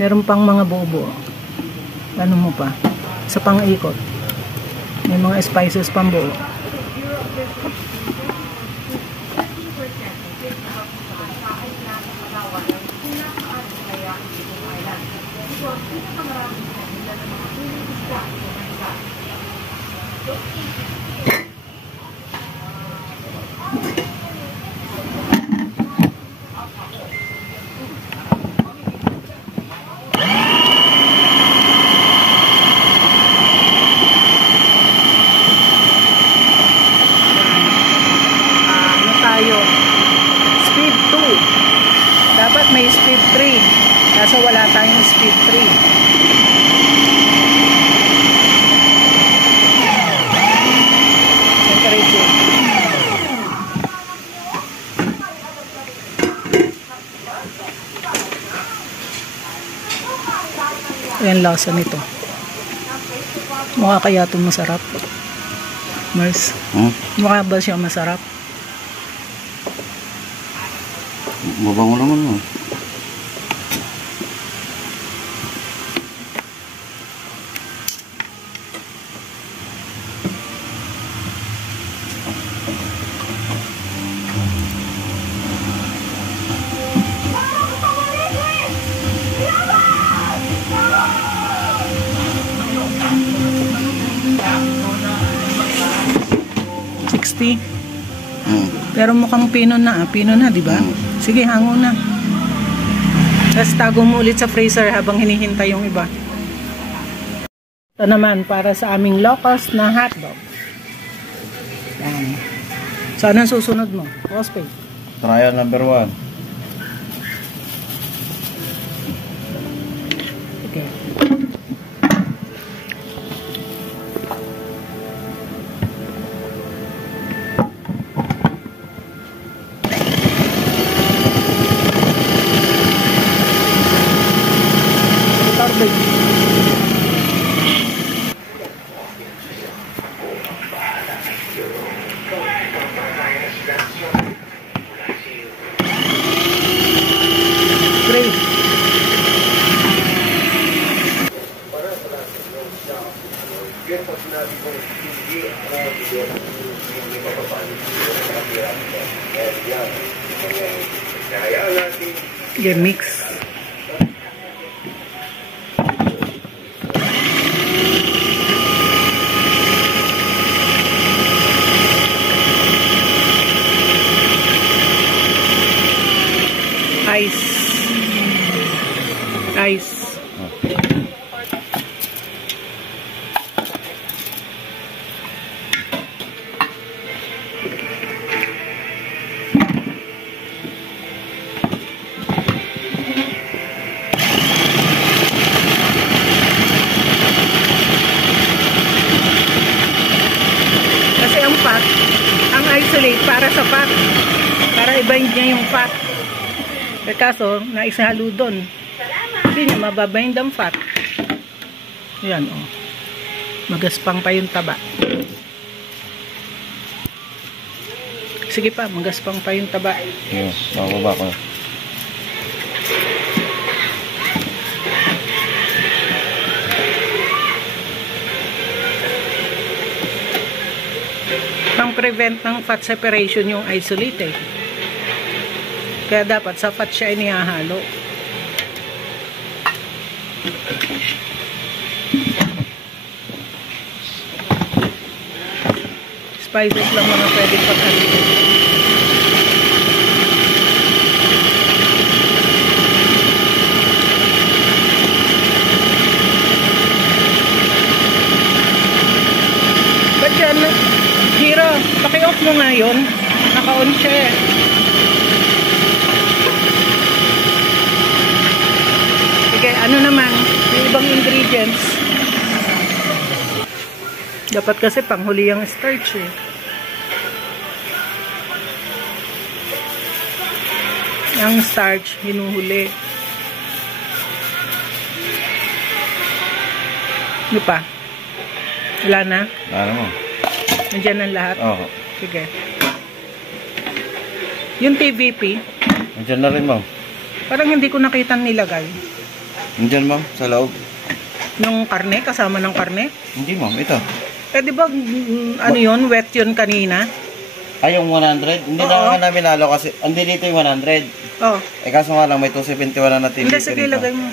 Meron pang mga bobo. Ano mo pa? Sa pang-ikot. May mga spices pang buo. Speed 2. Dapat may speed 3. Kaso wala tayong speed 3. Temperature. Ayan lasa nito. Mukha kaya itong masarap? Mars? Mukha ba siya masarap? Mabango naman mo. Pero mukhang pino na, di ba? Sige, hango na. Tapos tago mo ulit sa freezer habang hinihintay yung iba. Ito naman para sa aming low-cost na hotdog. Yan. So, anong susunod mo? Rospe. Trial number 1. Okay. Get mix. Ice. Ang isolate para sa fat. Para i-bind niya yung fat. Kaso, naisahalo doon. Hindi niya mababind ang fat. Yan, oh. Magaspang pa yung taba. Sige pa, magaspang pa yung taba. Yes, bababa ko. Pang-prevent ng fat separation yung isolate eh. Kaya dapat sa fat siya inihahalo. Spices lang mga pwedeng pagkalitin. Ba't yan? Hiro, paki-off mo nga yun. Naka-on siya eh. Sige, ano naman? May ibang ingredients. Dapat kasi panghuli yung starch eh. Ang starch, hinuhuli. Ano pa? Wala na? Wala na mo. Nandiyan ang lahat? Oo. Sige. Yung TVP? Nandiyan na rin mo. Parang hindi ko nakita nilagay. Nandiyan ma'am, sa loob. Nung karne, kasama ng karne? Hindi ma'am, ito. Eh di ba, ano yun, wet yun kanina? Ay, yung 100? Hindi Oo. na namin halo kasi, hindi dito yung 100. Oh. Eh kaso nga lang, may 271 na natin Hindi, dito sige, rito. lagay mo.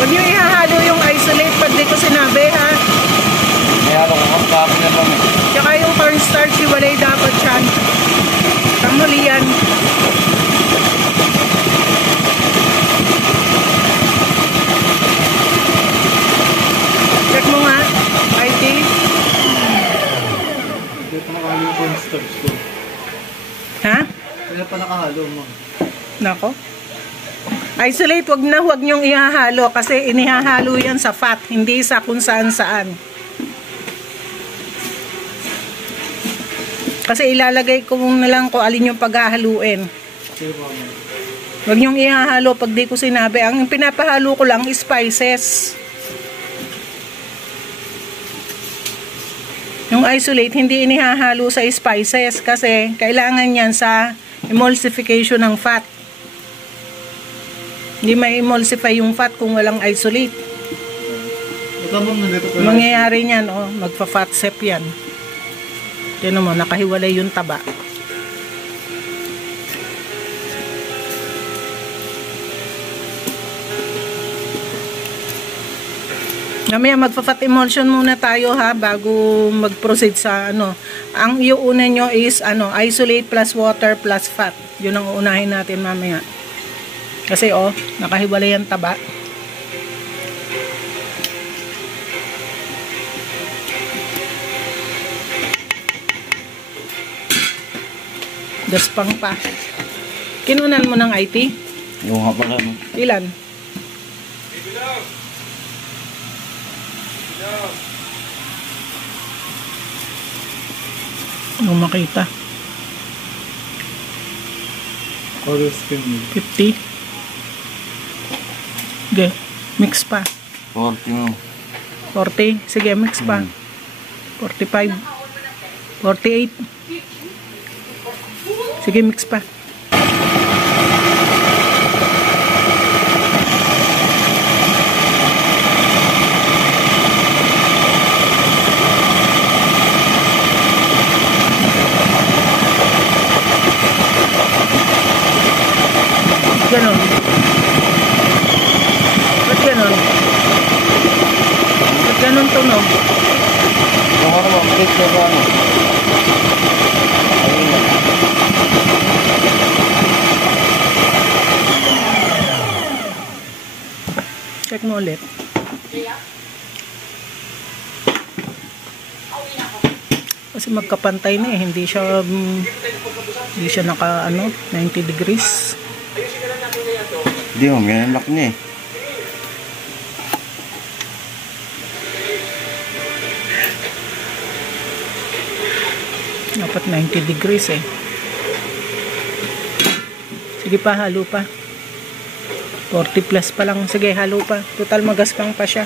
Huwag niyo ihahalo yung isolate pag di ko sinabi, ha? May halo ko ma'am, kahapon na ma'am eh. Tsaka yung cornstarch, hiwalay dapat yan. Kamuli yan. Check mo nga, IT. Kaya pa nakahalo yung cornstarch ko. Ha? Kaya pa nakahalo mo. Nako. Isolate, wag niyong ihahalo kasi inihahalo yan sa fat, hindi sa kung saan-saan. Kasi ilalagay ko na lang kung alin yung paghahaluin. Sige po ma'am. Wag niyong ihahalo pag di ko sinabi. Ang pinapahalo ko lang is spices. Yung isolate, hindi inihahalo sa spices kasi kailangan yan sa emulsification ng fat. Hindi may emulsify yung fat kung walang isolate. Ito ma'am, nandito ko Mangyayari niyan, oh, magfa-fat sep yan. Tignan mo, nakahiwalay yung taba. Mamaya magfa-fat emulsion muna tayo ha bago mag-proceed sa ano. Ang iuuna nyo is ano, isolate plus water plus fat. Yun ang uunahin natin mamaya. Kasi oh, nakahiwalay ang taba. Gaspang pa. Kinunan mo ng IT? Yung nga pala no. Ilan? Ano makita? Color skin. 50? Sige, mix pa. 40 mo. 40? Sige, mix pa. 45? 48? Sige, mix pa. Ganon. Ba't ganon? Ba't ganon tunog? Yung ano ma'am, maliit na ba ano? Ayun na. Check mo ulit. Kasi magkapantay na eh. Hindi siya naka ano, 90 degrees. Hindi ma'am, yan ang laki niya eh. Dapat 90 degrees eh. Sige pa, halo pa. 40 plus pa lang. Sige, halo pa. Total magaspang pa siya.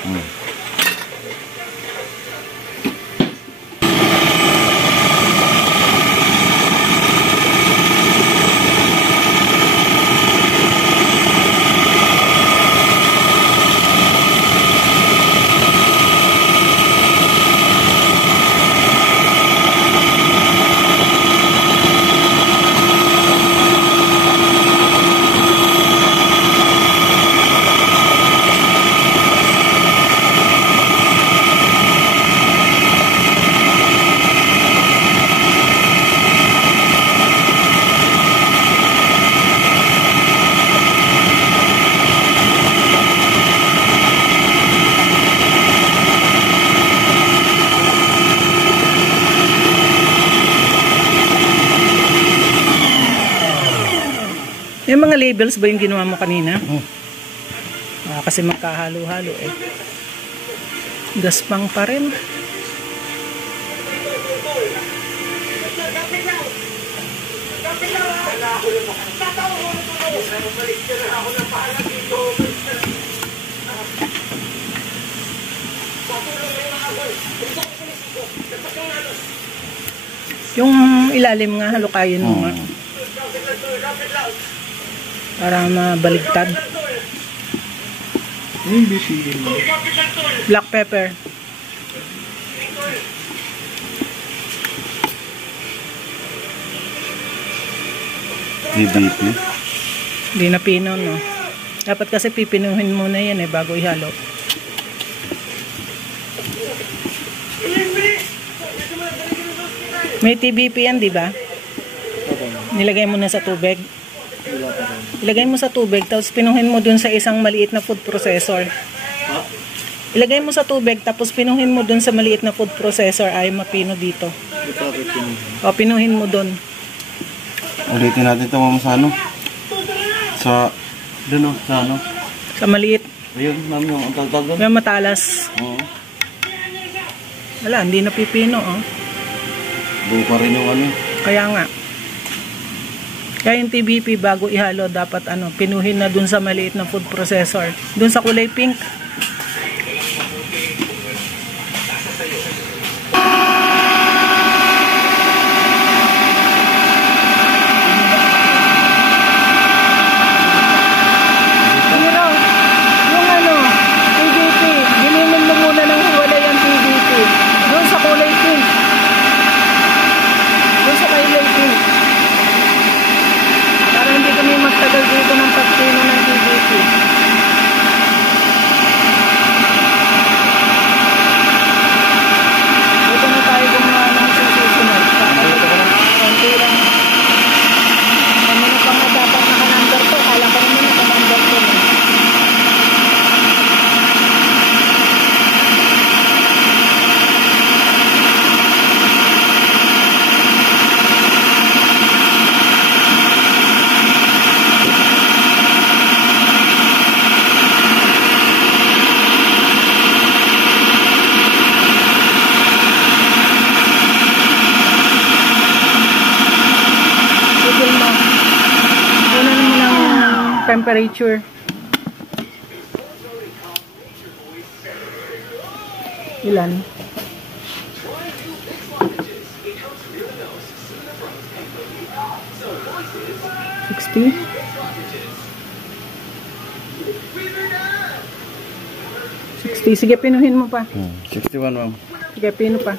Mga labels ba yung ginawa mo kanina? Oh. Kasi magkahalo-halo eh. Gaspang pa rin. Yung ilalim nga, halukayin mo nga. Para mabaligtad. Yung BCD mo. Black pepper. DDP. Hindi na pino, no? Dapat kasi pipinuhin muna yan eh, bago ihalo. May TBP yan, di ba? Nilagay mo na sa tubig. Ilagay mo sa tubig, tapos pinuhin mo dun sa isang maliit na food processor. Ilagay mo sa tubig, tapos pinuhin mo dun sa maliit na food processor, ay mapino dito. O, pinuhin mo dun. Ulitin natin ito ma'am sa ano? Sa, dun o, sa ano? Sa maliit. Ayun, ma'am, yung ang tagtag doon. May matalas. Oo. Wala, hindi na pipino, oh. Buo pa rin yung ano. Kaya nga. Kaya yung TBP bago ihalo, dapat ano, pinuhin na dun sa maliit na food processor. Dun sa kulay pink. Pero, yung ano, TBP, ginimin mo muna ng hiwalay ang TBP. Dun sa kulay pink. Dun sa kulay pink. Para hindi kami magtagal dito ng pagpino ng TBP. Dito na tayo gumawa ng susunod. Konti lang. Kami na pa nga dapat naka-number to. Kala ko naman naka-number to. Temperature. Ilan? 60? 60. Sige, pinuhin mo pa. 61 ma'am. Sige, pino pa.